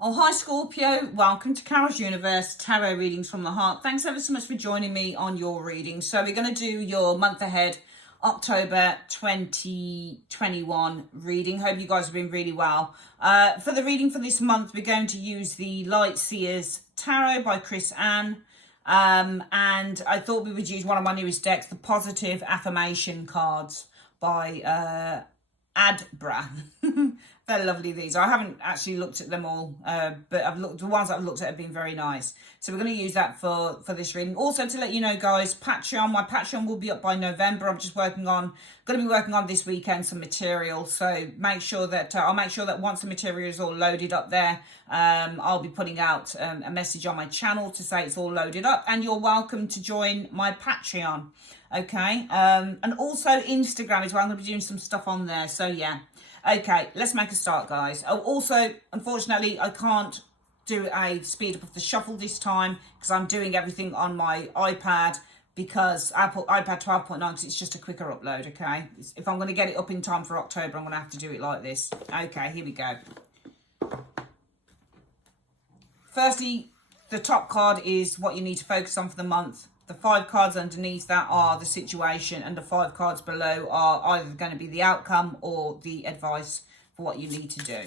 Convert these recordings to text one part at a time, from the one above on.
Oh, hi Scorpio. Welcome to Carol's Universe, Tarot Readings from the Heart. Thanks ever so much for joining me on your reading. So we're going to do your month ahead, October 2021 reading. Hope you guys have been really well. For the reading for this month, we're going to use the Light Seers Tarot by Chris Ann. And I thought we would use one of my newest decks, the Positive Affirmation cards by Adbra. They're lovely, these. I haven't actually looked at them all, but the ones I've looked at have been very nice. So we're going to use that for this reading. Also, to let you know, guys, my Patreon will be up by November. I'm just going to be working on this weekend some material. So make sure that I'll make sure that once the material is all loaded up there, I'll be putting out a message on my channel to say it's all loaded up, and you're welcome to join my Patreon. Okay, and also Instagram as well. I'm going to be doing some stuff on there. So yeah. Okay, let's make a start, guys. Oh, also, unfortunately, I can't do a speed up of the shuffle this time because I'm doing everything on my iPad, because Apple iPad 12.9, because it's just a quicker upload, okay? If I'm going to get it up in time for October, I'm going to have to do it like this. Okay, here we go. Firstly, the top card is what you need to focus on for the month. The 5 cards underneath that are the situation, and the 5 cards below are either going to be the outcome or the advice for what you need to do.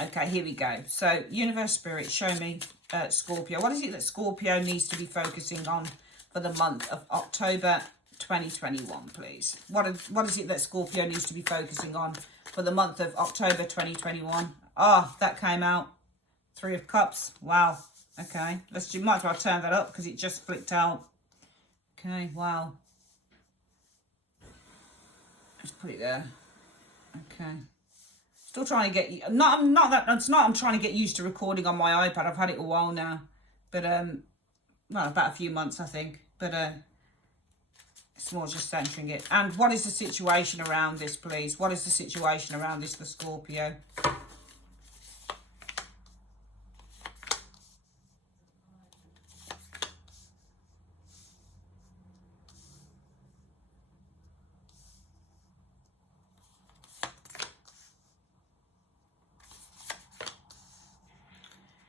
Okay, here we go. So, Universe Spirit, show me Scorpio. What is it that Scorpio needs to be focusing on for the month of October 2021, please? What is it that Scorpio needs to be focusing on for the month of October 2021? Ah, that came out. 3 of Cups. Wow. Okay, might as well turn that up because it just flipped out. Okay, wow. Let's put it there. Okay. Still trying to get I'm trying to get used to recording on my iPad. I've had it a while now. But well, about a few months I think. But it's more just centering it. And what is the situation around this, please? What is the situation around this for Scorpio?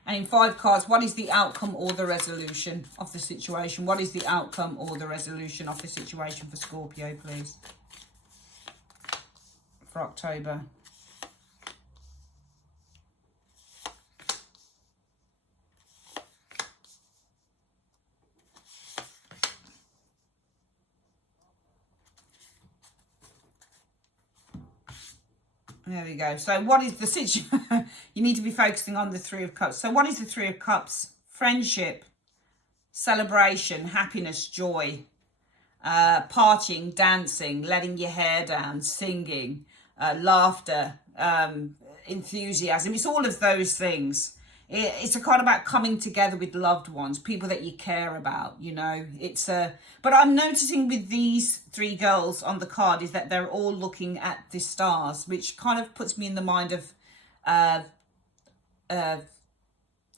And in 5 cards, what is the outcome or the resolution of the situation? What is the outcome or the resolution of the situation for Scorpio, please? For October. There we go. So what is the situation? You need to be focusing on the 3 of Cups. So what is the 3 of Cups? Friendship, celebration, happiness, joy, partying, dancing, letting your hair down, singing, laughter, enthusiasm. It's all of those things. It's a card about coming together with loved ones, people that you care about, you know. But I'm noticing with these 3 girls on the card is that they're all looking at the stars, which kind of puts me in the mind of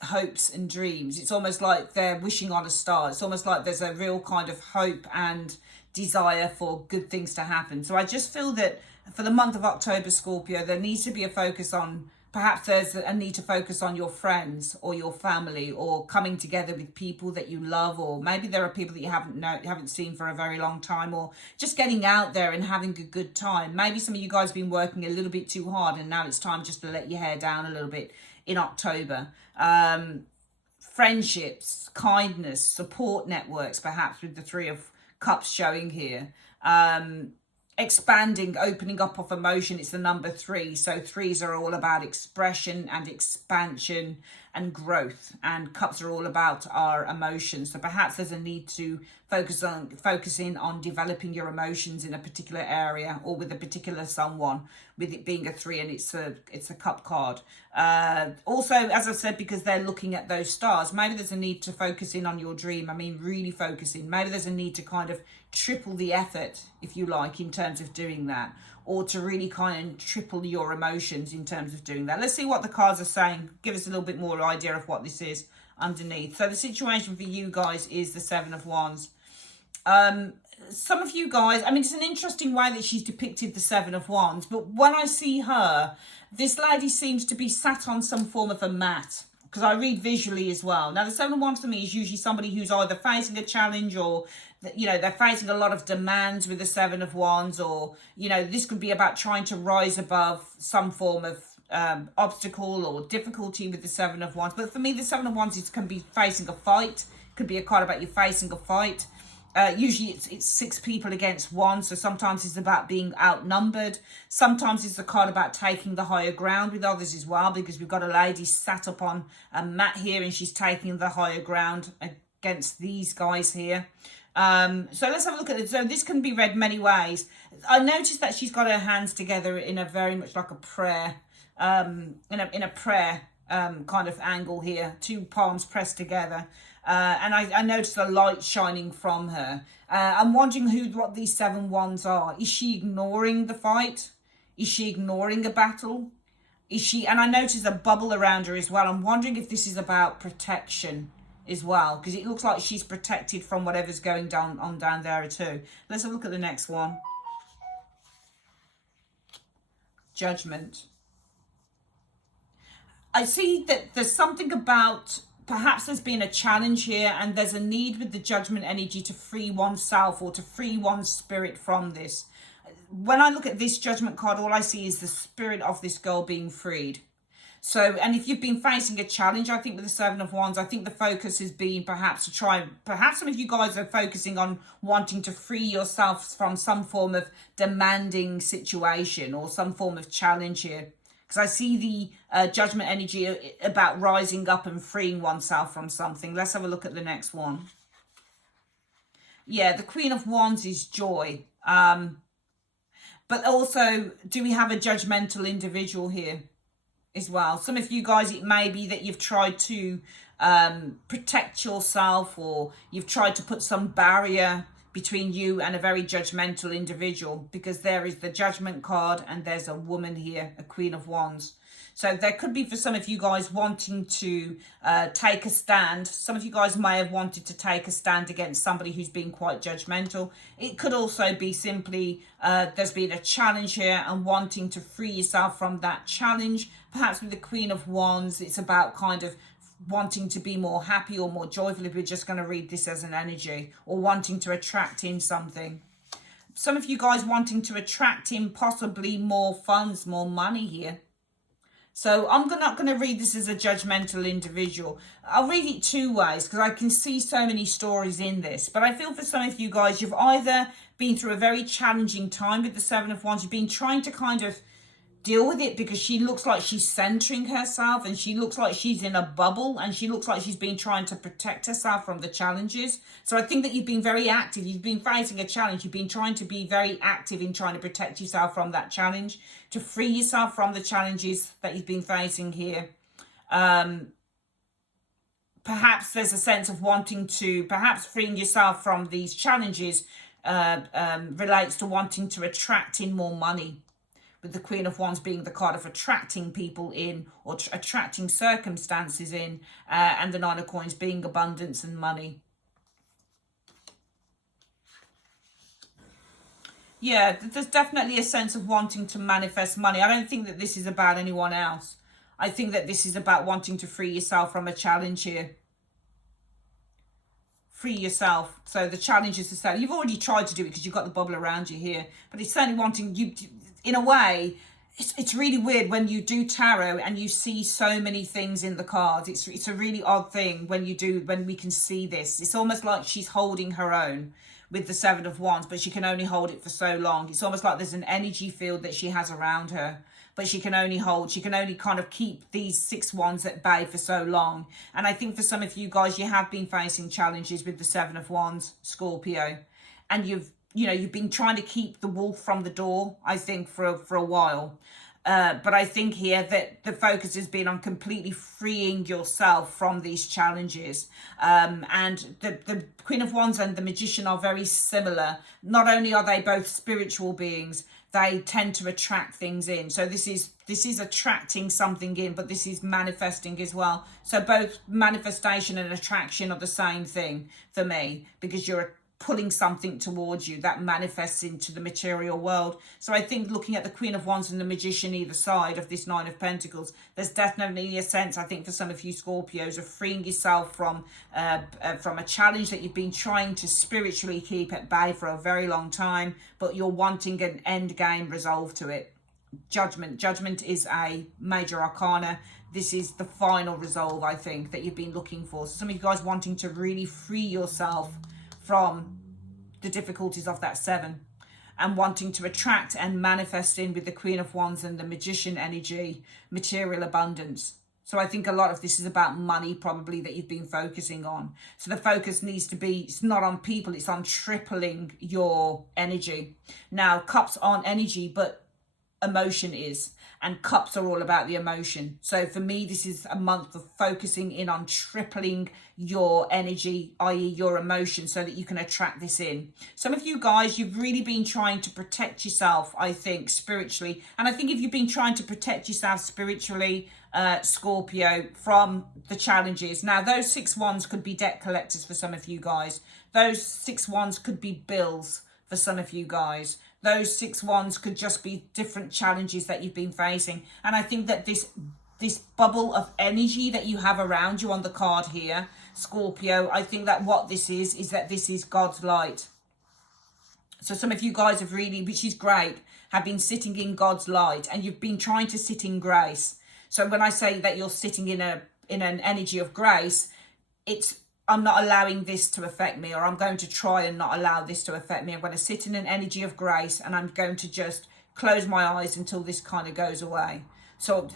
hopes and dreams. It's almost like they're wishing on a star. It's almost like there's a real kind of hope and desire for good things to happen. So I just feel that for the month of October, Scorpio, there needs to be a focus on, perhaps there's a need to focus on your friends or your family, or coming together with people that you love, or maybe there are people that you haven't seen for a very long time, or just getting out there and having a good time. Maybe some of you guys have been working a little bit too hard and now it's time just to let your hair down a little bit in October. Friendships, kindness, support networks, perhaps with the 3 of Cups showing here. Expanding, opening up of emotion. It's the number 3. So 3s are all about expression and expansion and growth, and Cups are all about our emotions. So perhaps there's a need to focus in on developing your emotions in a particular area, or with a particular someone, with it being a 3 and it's a Cup card. Also, as I said, because they're looking at those stars, maybe there's a need to focus in on your dream. I mean, really focus in. Maybe there's a need to kind of triple the effort, if you like, in terms of doing that, or to really kind of triple your emotions in terms of doing that. Let's see what the cards are saying. Give us a little bit more idea of what this is underneath. So the situation for you guys is the 7 of Wands. Some of you guys, I mean, it's an interesting way that she's depicted the Seven of Wands, but when I see her, this lady seems to be sat on some form of a mat, because I read visually as well. Now, the Seven of Wands for me is usually somebody who's either facing a challenge, or, you know, they're facing a lot of demands with the Seven of Wands, or, you know, this could be about trying to rise above some form of obstacle or difficulty with the Seven of Wands. But for me, the Seven of Wands can be facing a fight, could be a card about you facing a fight. Usually it's six people against one, so sometimes it's about being outnumbered. Sometimes it's a card about taking the higher ground with others as well, because we've got a lady sat up on a mat here and she's taking the higher ground against these guys here. So let's have a look at it. So this can be read many ways. I noticed that she's got her hands together in a very much like a prayer, in a prayer kind of angle here, two palms pressed together. And I noticed a light shining from her. I'm wondering what these seven wands are. Is she ignoring the fight? Is she ignoring a battle? Is she? And I noticed a bubble around her as well. I'm wondering if this is about protection as well, because it looks like she's protected from whatever's going on down there too. Let's have a look at the next one. Judgment. I see that there's something about, perhaps there's been a challenge here and there's a need with the Judgment energy to free oneself or to free one's spirit from this. When I look at this Judgment card, all I see is the spirit of this girl being freed. So, and if you've been facing a challenge, I think with the Seven of Wands, I think the focus has been perhaps to try, perhaps some of you guys are focusing on wanting to free yourself from some form of demanding situation or some form of challenge here. Because I see the Judgment energy about rising up and freeing oneself from something. Let's have a look at the next one. Yeah, the Queen of Wands is joy. But also, do we have a judgmental individual here as well? Some of you guys, it may be that you've tried to protect yourself, or you've tried to put some barrier between you and a very judgmental individual, because there is the Judgment card and there's a woman here, a Queen of Wands. So there could be, for some of you guys, wanting to take a stand. Some of you guys may have wanted to take a stand against somebody who's been quite judgmental. It could also be simply there's been a challenge here and wanting to free yourself from that challenge. Perhaps with the Queen of Wands, it's about kind of wanting to be more happy or more joyful, if we're just going to read this as an energy, or wanting to attract in something. Some of you guys wanting to attract in possibly more funds, more money here. So I'm not going to read this as a judgmental individual. I'll read it two ways, because I can see so many stories in this. But I feel for some of you guys, you've either been through a very challenging time with the Seven of Wands. You've been trying to kind of deal with it, because she looks like she's centering herself, and she looks like she's in a bubble, and she looks like she's been trying to protect herself from the challenges. So I think that you've been very active. You've been facing a challenge. You've been trying to be very active in trying to protect yourself from that challenge, to free yourself from the challenges that you've been facing here. Perhaps there's a sense of wanting to, perhaps freeing yourself from these challenges relates to wanting to attract in more money, with the Queen of Wands being the card of attracting people in, or attracting circumstances in, and the Nine of Coins being abundance and money. Yeah, there's definitely a sense of wanting to manifest money. I don't think that this is about anyone else. I think that this is about wanting to free yourself from a challenge here. Free yourself. So the challenge is to say, you've already tried to do it because you've got the bubble around you here, but it's certainly wanting you to, in a way, it's really weird when you do tarot and you see so many things in the cards. It's a really odd thing when we can see this. It's almost like she's holding her own with the Seven of Wands, but she can only hold it for so long. It's almost like there's an energy field that she has around her, but she can only kind of keep these six wands at bay for so long. And I think for some of you guys, you have been facing challenges with the Seven of Wands, Scorpio, and you've been trying to keep the wolf from the door, I think, for a while. But I think here that the focus has been on completely freeing yourself from these challenges. And the Queen of Wands and the Magician are very similar. Not only are they both spiritual beings, they tend to attract things in. So this is attracting something in, but this is manifesting as well. So both manifestation and attraction are the same thing for me, because you're pulling something towards you that manifests into the material world. So I think looking at the Queen of Wands and the Magician either side of this Nine of Pentacles, there's definitely a sense, I think, for some of you Scorpios, of freeing yourself from a challenge that you've been trying to spiritually keep at bay for a very long time, but you're wanting an end game resolve to it. Judgment is a major arcana. This is the final resolve, I think, that you've been looking for. So some of you guys wanting to really free yourself from the difficulties of that 7 and wanting to attract and manifest in with the Queen of Wands and the Magician energy, material abundance. So I think a lot of this is about money probably that you've been focusing on. So the focus needs to be, it's not on people, it's on tripling your energy. Now, cups aren't energy, but emotion is, and cups are all about the emotion. So for me, this is a month of focusing in on tripling your energy, i.e. your emotion, so that you can attract this in. Some of you guys, you've really been trying to protect yourself, I think, spiritually. And I think if you've been trying to protect yourself spiritually, Scorpio, from the challenges. Now, those 6 wands could be debt collectors for some of you guys. Those 6 wands could be bills for some of you guys. Those 6 wands could just be different challenges that you've been facing. And I think that this bubble of energy that you have around you on the card here, Scorpio, I think that what this is that this is God's light. So some of you guys have really, which is great, have been sitting in God's light, and you've been trying to sit in grace. So when I say that you're sitting in an energy of grace, it's, I'm not allowing this to affect me, or I'm going to try and not allow this to affect me. I'm going to sit in an energy of grace, and I'm going to just close my eyes until this kind of goes away. So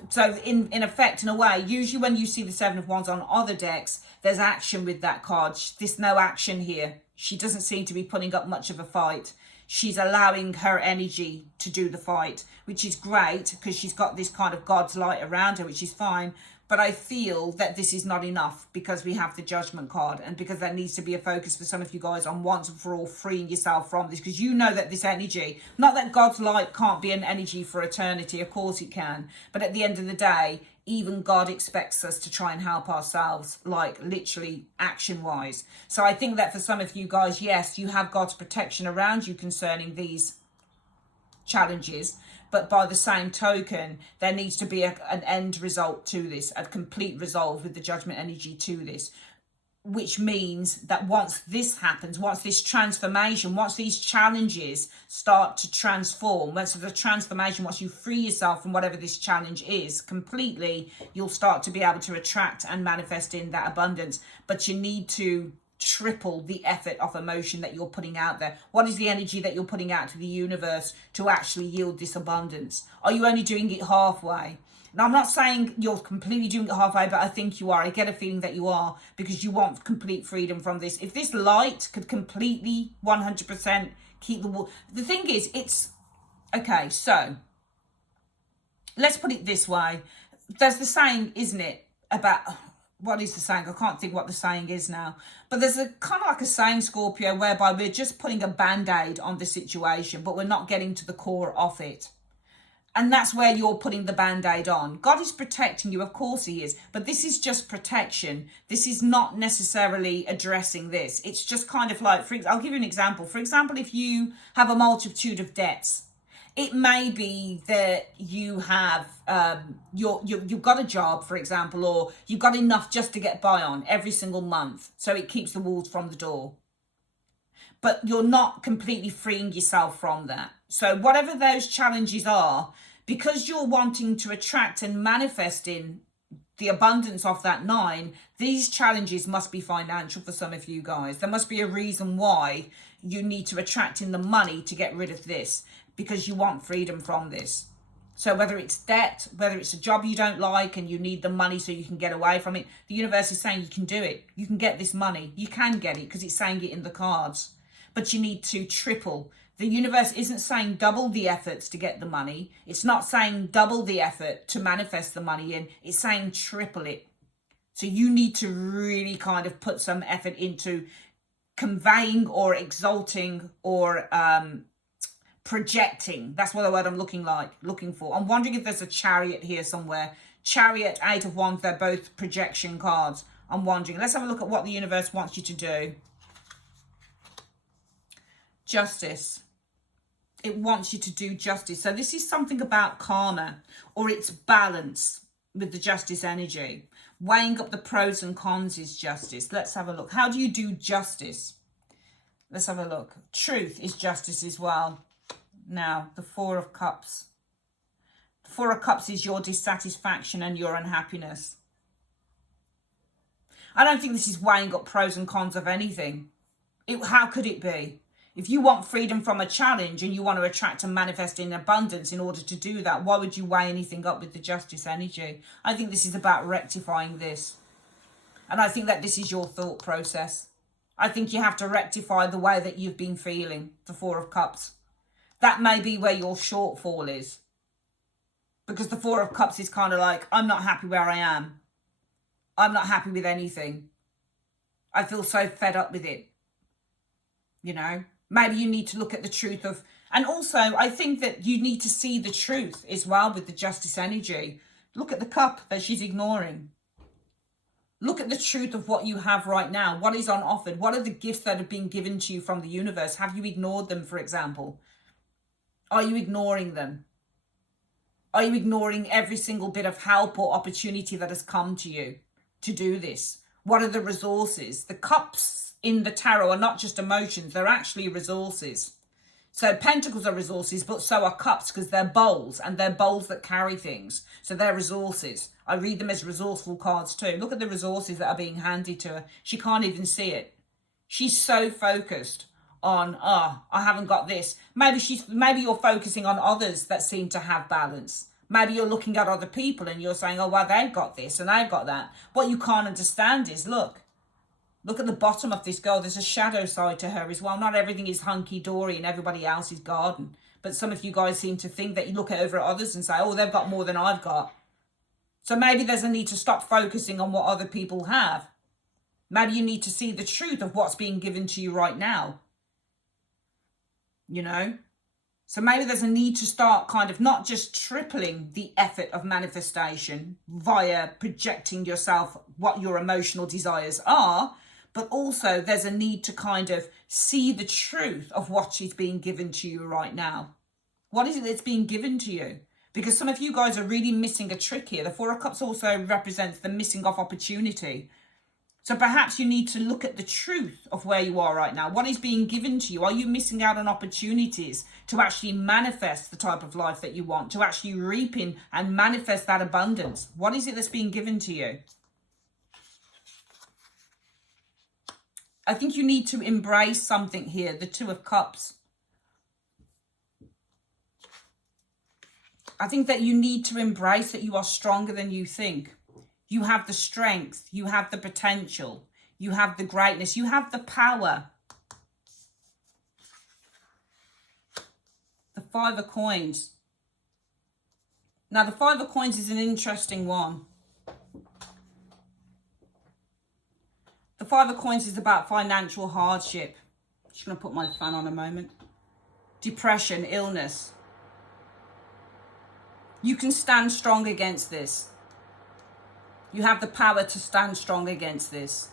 in effect, in a way, usually when you see the 7 of Wands on other decks, there's action with that card. There's no action here. She doesn't seem to be putting up much of a fight. She's allowing her energy to do the fight, which is great because she's got this kind of God's light around her, which is fine. But I feel that this is not enough because we have the Judgment card, and because there needs to be a focus for some of you guys on once and for all freeing yourself from this, because you know that this energy, not that God's light can't be an energy for eternity, of course it can, but at the end of the day, even God expects us to try and help ourselves, like literally action wise. So I think that for some of you guys, yes, you have God's protection around you concerning these challenges, but by the same token, there needs to be an end result to this, a complete resolve with the Judgment energy to this, which means that once this happens, once this transformation, once these challenges start to transform, once the transformation, once you free yourself from whatever this challenge is completely, you'll start to be able to attract and manifest in that abundance. But you need to triple the effort of emotion that you're putting out there. What is the energy that you're putting out to the universe to actually yield this abundance? Are you only doing it halfway? Now, I'm not saying you're completely doing it halfway, but I think you are. I get a feeling that you are, because you want complete freedom from this. If this light could completely 100% keep the thing is, it's okay. So let's put it this way. There's the saying, isn't it, about, what is the saying? I can't think what the saying is now. But there's a kind of like a saying, Scorpio, whereby we're just putting a band-aid on the situation, but we're not getting to the core of it. And that's where you're putting the band-aid on. God is protecting you, of course he is. But this is just protection. This is not necessarily addressing this. It's just kind of like, I'll give you an example. For example, if you have a multitude of debts, it may be that you have, you've got a job, for example, or you've got enough just to get by on every single month. So it keeps the wolves from the door. But you're not completely freeing yourself from that. So whatever those challenges are, because you're wanting to attract and manifest in the abundance of that 9, these challenges must be financial for some of you guys. There must be a reason why you need to attract in the money to get rid of this, because you want freedom from this. So whether it's debt, whether it's a job you don't like and you need the money so you can get away from it, the universe is saying you can do it. You can get this money. You can get it because it's saying it in the cards. But you need to triple. The universe isn't saying double the efforts to get the money. It's not saying double the effort to manifest the money in. It's saying triple it. So you need to really kind of put some effort into conveying or exalting or projecting. That's what the word I'm looking for. I'm wondering if there's a Chariot here somewhere. Chariot, 8 of Wands, they're both projection cards. I'm wondering. Let's have a look at what the universe wants you to do. Justice. It wants you to do justice. So this is something about karma, or it's balance with the justice energy. Weighing up the pros and cons is justice. Let's have a look. How do you do justice? Let's have a look. Truth is justice as well. Now, the Four of Cups. The Four of Cups is your dissatisfaction and your unhappiness. I don't think this is weighing up pros and cons of anything. How could it be? If you want freedom from a challenge and you want to attract and manifest in abundance in order to do that, why would you weigh anything up with the justice energy? I think this is about rectifying this. And I think that this is your thought process. I think you have to rectify the way that you've been feeling, the Four of Cups. That may be where your shortfall is. Because the Four of Cups is kind of like, I'm not happy where I am. I'm not happy with anything. I feel so fed up with it. You know? Maybe you need to look at the truth of, and also I think that you need to see the truth as well with the justice energy. Look at the cup that she's ignoring. Look at the truth of what you have right now. What is on offer? What are the gifts that have been given to you from the universe? Have you ignored them, for example? Are you ignoring them? Are you ignoring every single bit of help or opportunity that has come to you to do this? What are the resources? The cups in the tarot are not just emotions, they're actually resources. So pentacles are resources, but so are cups, because they're bowls, and they're bowls that carry things. So they're resources. I read them as resourceful cards too. Look at the resources that are being handed to her. She can't even see it. She's so focused on, I haven't got this. Maybe you're focusing on others that seem to have balance. Maybe you're looking at other people and you're saying, oh, well, they've got this and they've got that. What you can't understand is, look at the bottom of this girl. There's a shadow side to her as well. Not everything is hunky-dory in everybody else's garden. But some of you guys seem to think that you look over at others and say, oh, they've got more than I've got. So maybe there's a need to stop focusing on what other people have. Maybe you need to see the truth of what's being given to you right now. You know? So maybe there's a need to start kind of not just tripling the effort of manifestation via projecting yourself what your emotional desires are, but also there's a need to kind of see the truth of what is being given to you right now. What is it that's being given to you? Because some of you guys are really missing a trick here. The Four of Cups also represents the missing of opportunity. So perhaps you need to look at the truth of where you are right now. What is being given to you? Are you missing out on opportunities to actually manifest the type of life that you want, to actually reap in and manifest that abundance? What is it that's being given to you? I think you need to embrace something here, the Two of Cups. I think that you need to embrace that you are stronger than you think. You have the strength, you have the potential, you have the greatness, you have the power. The Five of Coins. Now, the Five of Coins is an interesting one. The Five of Coins is about financial hardship. Just going to put my fan on a moment. Depression, illness. You can stand strong against this. You have the power to stand strong against this.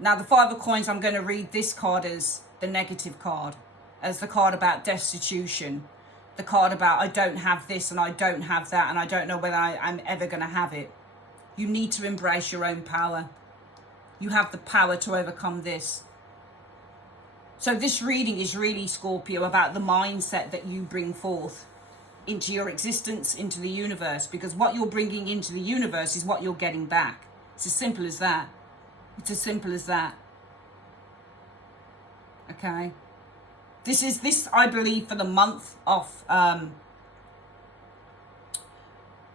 Now, the Five of Coins, I'm going to read this card as the negative card, as the card about destitution, the card about I don't have this and I don't have that and I don't know whether I'm ever going to have it. You need to embrace your own power. You have the power to overcome this. So this reading is really, Scorpio, about the mindset that you bring forth into your existence, into the universe, because what you're bringing into the universe is what you're getting back. It's as simple as that. It's as simple as that. Okay. This I believe for the month of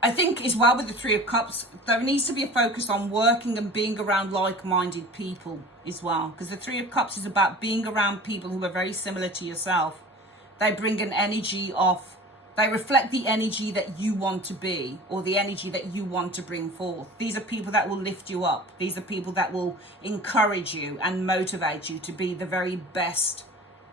I think as well with the Three of Cups, there needs to be a focus on working and being around like-minded people as well, because the Three of Cups is about being around people who are very similar to yourself. They bring an energy of, they reflect the energy that you want to be, or the energy that you want to bring forth. These are people that will lift you up. These are people that will encourage you and motivate you to be the very best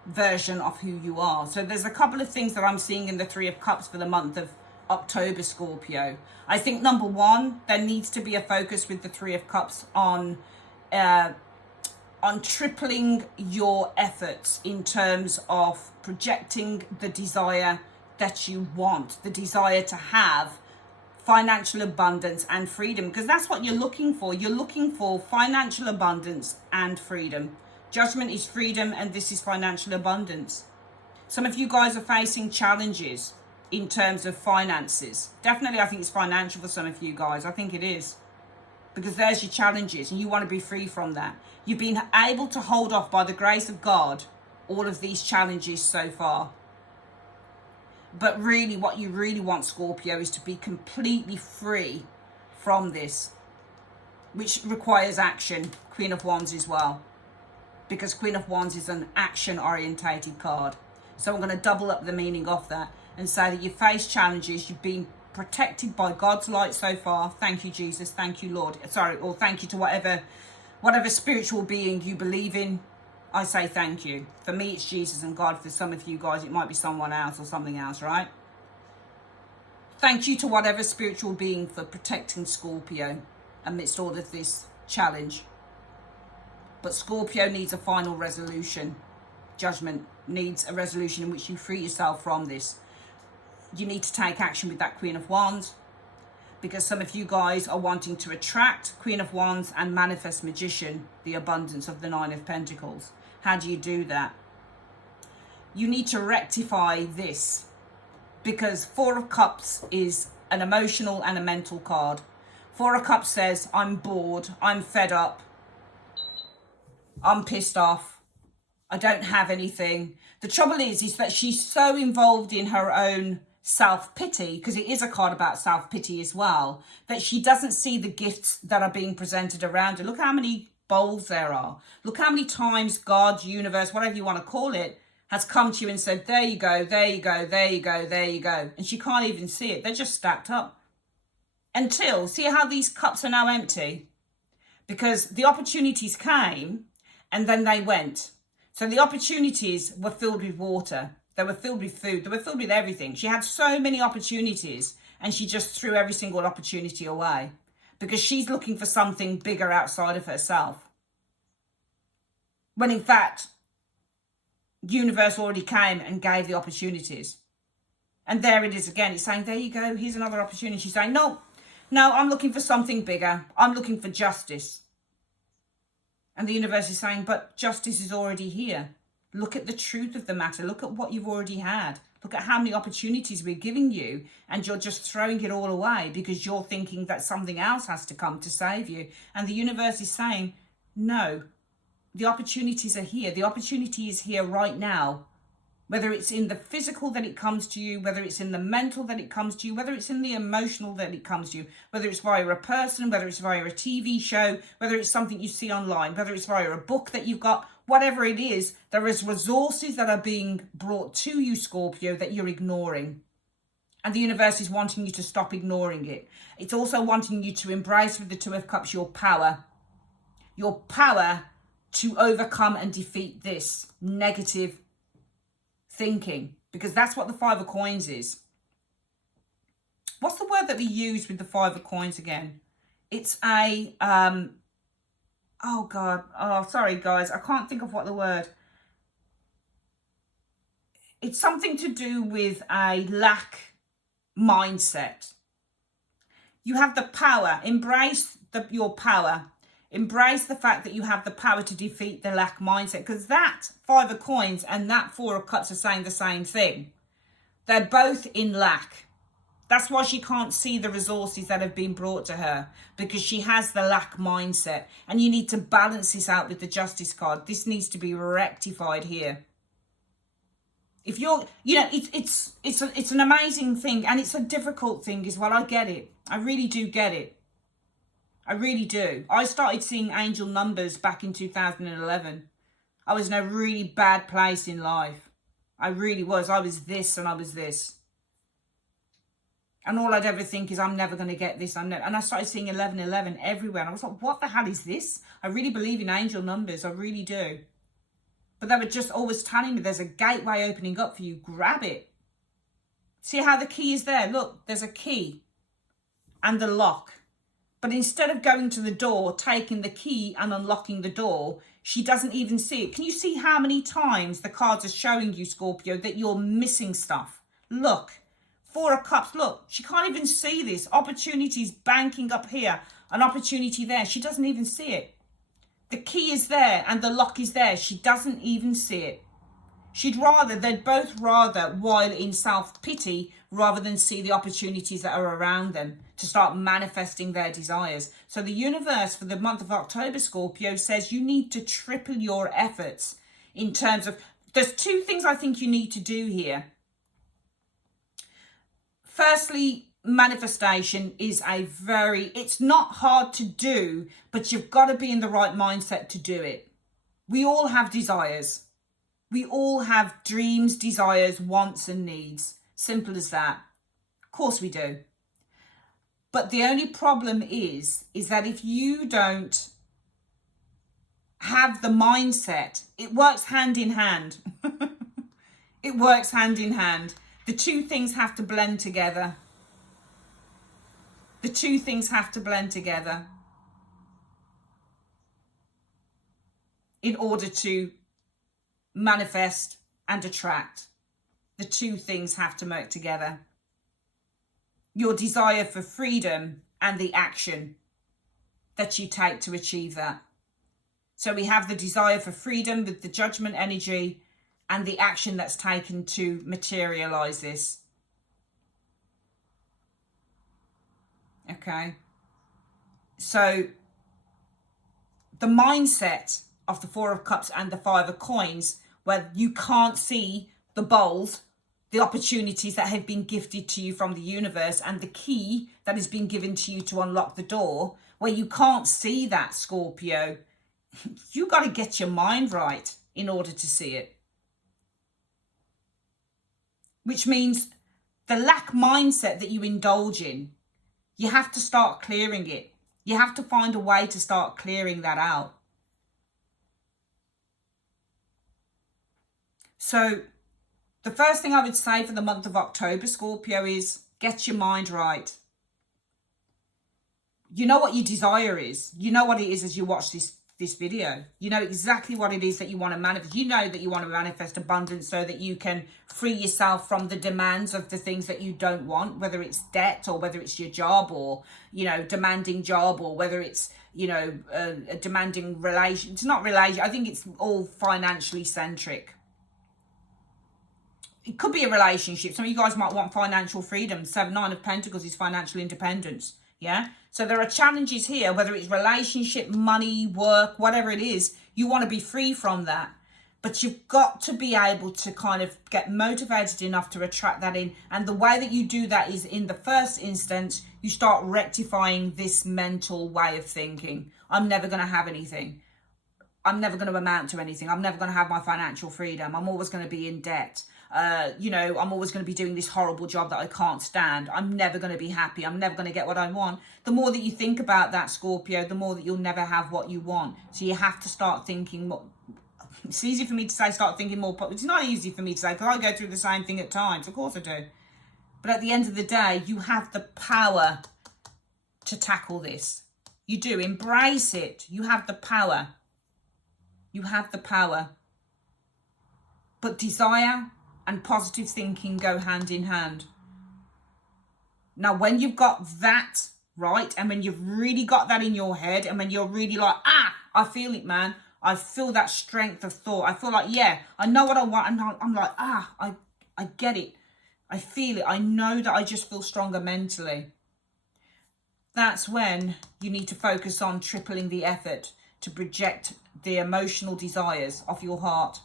version of who you are. So there's a couple of things that I'm seeing in the Three of Cups for the month of October, Scorpio. I think number one, there needs to be a focus with the Three of Cups on on tripling your efforts in terms of projecting the desire that you want, the desire to have financial abundance and freedom, because that's what you're looking for. You're looking for financial abundance and freedom. Judgment is freedom, and this is financial abundance. Some of you guys are facing challenges in terms of finances. Definitely, I think it's financial for some of you guys. I think it is. Because there's your challenges and you want to be free from that. You've been able to hold off by the grace of God all of these challenges so far. But really what you really want, Scorpio, is to be completely free from this, which requires action. Queen of Wands as well, because Queen of Wands is an action orientated card. So I'm going to double up the meaning of that and say that you face challenges. You've been protected by God's light so far. Thank you, Jesus. Thank you, Lord. Sorry, or thank you to whatever spiritual being you believe in. I say thank you. For me, it's Jesus and God. For some of you guys, it might be someone else or something else, right? Thank you to whatever spiritual being for protecting Scorpio amidst all of this challenge. But Scorpio needs a final resolution. Judgment needs a resolution in which you free yourself from this. You need to take action with that Queen of Wands, because some of you guys are wanting to attract Queen of Wands and manifest Magician, the abundance of the Nine of Pentacles. How do you do that? You need to rectify this, because Four of Cups is an emotional and a mental card. Four of Cups says, I'm bored, I'm fed up, I'm pissed off, I don't have anything. The trouble is that she's so involved in her own self-pity, because it is a card about self-pity as well, that she doesn't see the gifts that are being presented around her. Look how many bowls there are. Look how many times God, universe, whatever you want to call it, has come to you and said, there you go, there you go, there you go, there you go. And she can't even see it. They're just stacked up. Until, see how these cups are now empty? Because the opportunities came and then they went. So the opportunities were filled with water. They were filled with food. They were filled with everything. She had so many opportunities and she just threw every single opportunity away because she's looking for something bigger outside of herself. When in fact, universe already came and gave the opportunities. And there it is again. It's saying, there you go. Here's another opportunity. She's saying, no, I'm looking for something bigger. I'm looking for justice. And the universe is saying, but justice is already here. Look at the truth of the matter. Look at what you've already had. Look at how many opportunities we're giving you, and you're just throwing it all away because you're thinking that something else has to come to save you. And the universe is saying, no, the opportunities are here. The opportunity is here right now. Whether it's in the physical that it comes to you, whether it's in the mental that it comes to you, whether it's in the emotional that it comes to you, whether it's via a person, whether it's via a TV show, whether it's something you see online, whether it's via a book that you've got, whatever it is, there is resources that are being brought to you, Scorpio, that you're ignoring. And the universe is wanting you to stop ignoring it. It's also wanting you to embrace with the Two of Cups your power to overcome and defeat this negative thinking, because that's what the Five of Coins is. What's the word that we use with the Five of Coins again? It's a oh God, oh sorry guys, I can't think of what the word. It's something to do with a lack mindset. You have the power. Embrace your power. Embrace the fact that you have the power to defeat the lack mindset, because that Five of Coins and that Four of Cups are saying the same thing. They're both in lack. That's why she can't see the resources that have been brought to her, because she has the lack mindset. And you need to balance this out with the Justice card. This needs to be rectified here. If you're, it's an amazing thing, and it's a difficult thing as well. I get it. I really do get it. I really do. I started seeing angel numbers back in 2011. I was in a really bad place in life. I really was. I was this and I was this. And all I'd ever think is, I'm never going to get this. And I started seeing 1111 everywhere. And I was like, what the hell is this? I really believe in angel numbers. I really do. But they were just always telling me there's a gateway opening up for you. Grab it. See how the key is there? Look, there's a key and the lock. But instead of going to the door, taking the key and unlocking the door, she doesn't even see it. Can you see how many times the cards are showing you, Scorpio, that you're missing stuff? Look, Four of Cups, look, she can't even see this. Opportunities banking up here, an opportunity there. She doesn't even see it. The key is there and the lock is there. She doesn't even see it. They'd both rather while in self-pity rather than see the opportunities that are around them to start manifesting their desires. So the universe for the month of October, Scorpio, says you need to triple your efforts in terms of, there's two things I think you need to do here. Firstly, manifestation is it's not hard to do, but you've got to be in the right mindset to do it. We all have desires. We all have dreams, desires, wants and needs. Simple as that. Of course we do. But the only problem is that if you don't have the mindset, it works hand in hand. It works hand in hand. The two things have to blend together. The two things have to blend together in order to manifest and attract. The two things have to work together. Your desire for freedom and the action that you take to achieve that. So we have the desire for freedom with the judgment energy and the action that's taken to materialize this. Okay. So the mindset of the Four of Cups and the Five of Coins, where you can't see the bowls, the opportunities that have been gifted to you from the universe and the key that has been given to you to unlock the door, where you can't see that, Scorpio, you got to get your mind right in order to see it. Which means the lack mindset that you indulge in, you have to start clearing it. You have to find a way to start clearing that out. So the first thing I would say for the month of October, Scorpio, is get your mind right. You know what your desire is. You know what it is as you watch this video. You know exactly what it is that you want to manifest. You know that you want to manifest abundance so that you can free yourself from the demands of the things that you don't want, whether it's debt or whether it's your job or, you know, demanding job, or whether it's, you know, a demanding relation. It's not relation. I think it's all financially centric. It could be a relationship. Some of you guys might want financial freedom. 9 of Pentacles is financial independence. Yeah. So there are challenges here, whether it's relationship, money, work, whatever it is, you want to be free from that. But you've got to be able to kind of get motivated enough to attract that in. And the way that you do that is, in the first instance, you start rectifying this mental way of thinking. I'm never going to have anything. I'm never going to amount to anything. I'm never going to have my financial freedom. I'm always going to be in debt. You know, I'm always going to be doing this horrible job that I can't stand. I'm never going to be happy. I'm never going to get what I want. The more that you think about that, Scorpio, the more that you'll never have what you want. So you have to start thinking more. It's easy for me to say start thinking more. It's not easy for me to say because I go through the same thing at times. Of course I do. But at the end of the day, you have the power to tackle this. You do. Embrace it. You have the power. You have the power. But desire and positive thinking go hand in hand. Now, when you've got that right, and when you've really got that in your head, and when you're really like, I feel it, man. I feel that strength of thought. I feel like, yeah, I know what I want. And I'm like, I get it. I feel it. I know that I just feel stronger mentally. That's when you need to focus on tripling the effort to project the emotional desires of your heart.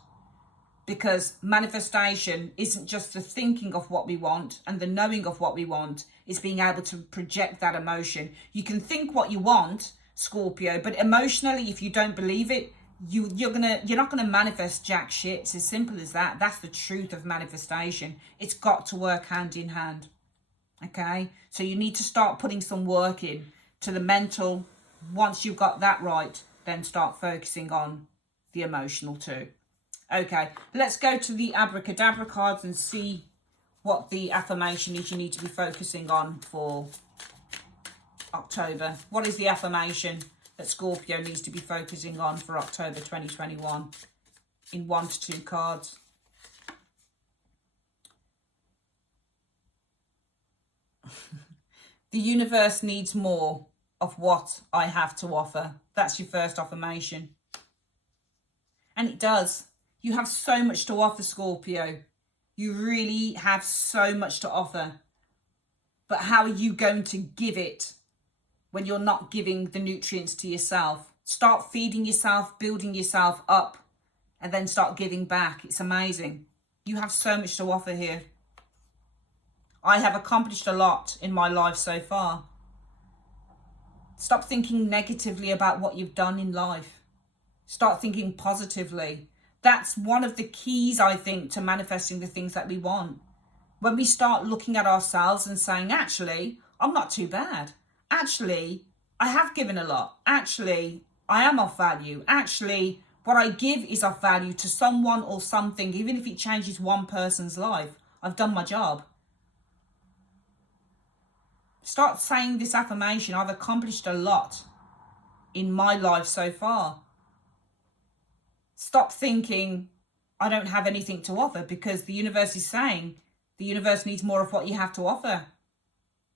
Because manifestation isn't just the thinking of what we want and the knowing of what we want. It's being able to project that emotion. You can think what you want, Scorpio, but emotionally, if you don't believe it, you're not gonna manifest jack shit. It's as simple as that. That's the truth of manifestation. It's got to work hand in hand. Okay? So you need to start putting some work in to the mental. Once you've got that right, then start focusing on the emotional too. Okay, let's go to the abracadabra cards and see what the affirmation is you need to be focusing on for October. What is the affirmation that Scorpio needs to be focusing on for October 2021 in 1 to 2 cards? The universe needs more of what I have to offer. That's your first affirmation. And it does. You have so much to offer, Scorpio. You really have so much to offer. But how are you going to give it when you're not giving the nutrients to yourself? Start feeding yourself, building yourself up, and then start giving back. It's amazing. You have so much to offer here. I have accomplished a lot in my life so far. Stop thinking negatively about what you've done in life. Start thinking positively. That's one of the keys, I think, to manifesting the things that we want. When we start looking at ourselves and saying, actually, I'm not too bad. Actually, I have given a lot. Actually, I am of value. Actually, what I give is of value to someone or something, even if it changes one person's life. I've done my job. Start saying this affirmation. I've accomplished a lot in my life so far. Stop thinking I don't have anything to offer, because the universe is saying the universe needs more of what you have to offer.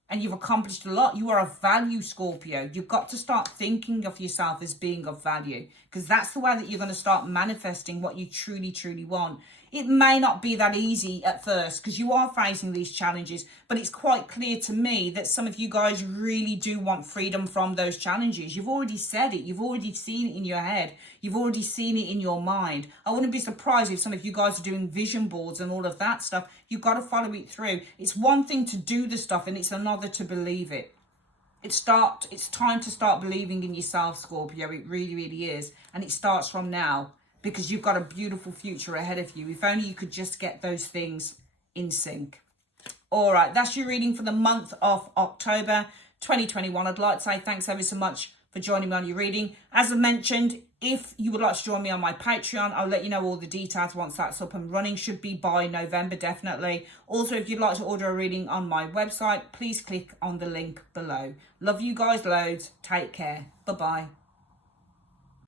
And you've accomplished a lot. You are of value, Scorpio. You've got to start thinking of yourself as being of value, because that's the way that you're going to start manifesting what you truly, truly want. It may not be that easy at first because you are facing these challenges, but it's quite clear to me that some of you guys really do want freedom from those challenges. You've already said it. You've already seen it in your head. You've already seen it in your mind. I wouldn't be surprised if some of you guys are doing vision boards and all of that stuff. You've got to follow it through. It's one thing to do the stuff and it's another to believe it. It's time to start believing in yourself, Scorpio. It really, really is. And it starts from now, because you've got a beautiful future ahead of you. If only you could just get those things in sync. All right, that's your reading for the month of October 2021. I'd like to say thanks ever so much for joining me on your reading. As I mentioned, if you would like to join me on my Patreon, I'll let you know all the details once that's up and running. Should be by November, definitely. Also, if you'd like to order a reading on my website, please click on the link below. Love you guys loads. Take care. Bye-bye.